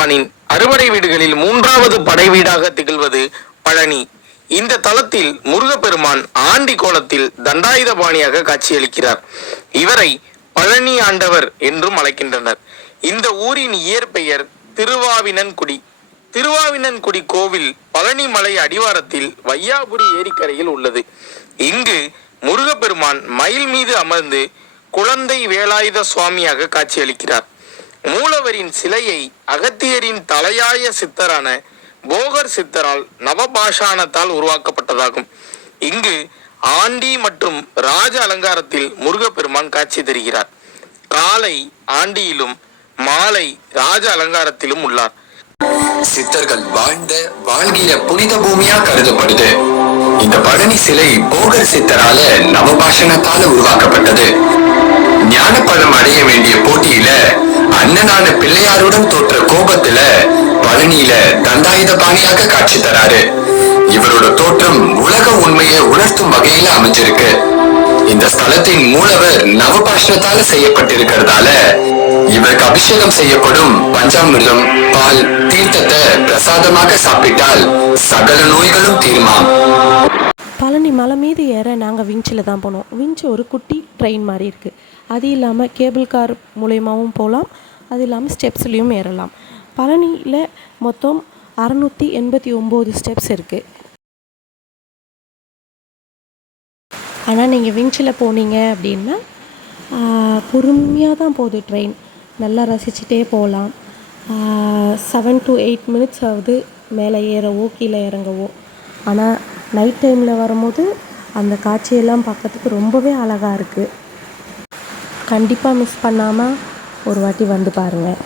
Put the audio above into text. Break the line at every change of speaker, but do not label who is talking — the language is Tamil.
முருகப்பெருமானின் அறுவடை வீடுகளில் மூன்றாவது படை வீடாக திகழ்வது பழனி. இந்த தலத்தில் முருகப்பெருமான் ஆண்டி கோலத்தில் தண்டாயுதபாணியாக காட்சியளிக்கிறார். இவரை பழனி ஆண்டவர் என்றும் அழைக்கின்றனர். இந்த ஊரின் இயற்பெயர் திருவாவினன்குடி. திருவாவினன்குடி கோவில் பழனி மலை அடிவாரத்தில் வையாபுரி ஏரிக்கரையில் உள்ளது. இங்கு முருகப்பெருமான் மயில் மீது அமர்ந்து குழந்தை வேலாயுத சுவாமியாக காட்சியளிக்கிறார். மூலவரின் சிலையை அகத்தியரின் தலையாய சித்தரான போகர் சித்தரால் நவபாஷானத்தால் உருவாக்கப்பட்டதாகும். இங்கு ஆண்டி மற்றும் ராஜ அலங்காரத்தில் முருகப்பெருமான் காட்சி தருகிறார். காலை ஆண்டியிலும் மாலை ராஜ அலங்காரத்திலும் உள்ளார்.
சித்தர்கள் வாழ்ந்த வாழ்கிய புனித பூமியா கருதப்படுது. இந்த பழனி சிலை போகர் சித்தரால நவபாஷணத்தால உருவாக்கப்பட்டது. ஞானப்பழம் அடைய வேண்டிய போட்டியில அண்ணனான பிள்ளையாருடன் தோற்ற கோபத்துல பழனியில தண்டாயுத பாணியாக காட்சி தராரு. இவரோட தோற்றம் உலக உண்மையை உணர்த்தும் வகையில அமைஞ்சிருக்கு. இந்த ஸ்தலத்தின் மூலவர் நவபாஷணத்தால செய்யப்பட்டிருக்கிறதால இவருக்கு அபிஷேகம் செய்யப்படும் பஞ்சாமிர்தம் பால் தீர்த்தத்தை பிரசாதமாக சாப்பிட்டால் சகல நோய்களும் தீருமாம்.
பழனி மலை மீது ஏற நாங்கள் விஞ்சில் தான் போனோம். விஞ்ச் ஒரு குட்டி ட்ரெயின் மாதிரி இருக்குது அது இல்லாமல் கேபிள் கார் மூலயமாவும் போகலாம் அது இல்லாமல் ஸ்டெப்ஸ்லேயும் ஏறலாம். பழனியில் மொத்தம் அறநூற்றி எண்பத்தி ஒம்பது ஸ்டெப்ஸ் இருக்குது ஆனால் நீங்கள் விஞ்சில் போனீங்க அப்படின்னா பொறுமையாக தான் போகுது ட்ரெயின் நல்லா ரசிச்சுட்டே போகலாம். செவன் டு எயிட் மினிட்ஸ் ஆகுது மேலே ஏறவோ கீழே இறங்கவோ. ஆனால் நைட் டைமில் வரும்போது அந்த காட்சியெல்லாம் பார்க்கறதுக்கு ரொம்பவே அழகாக இருக்குது கண்டிப்பாக மிஸ் பண்ணாமல் ஒரு வாட்டி வந்து பாருங்கள்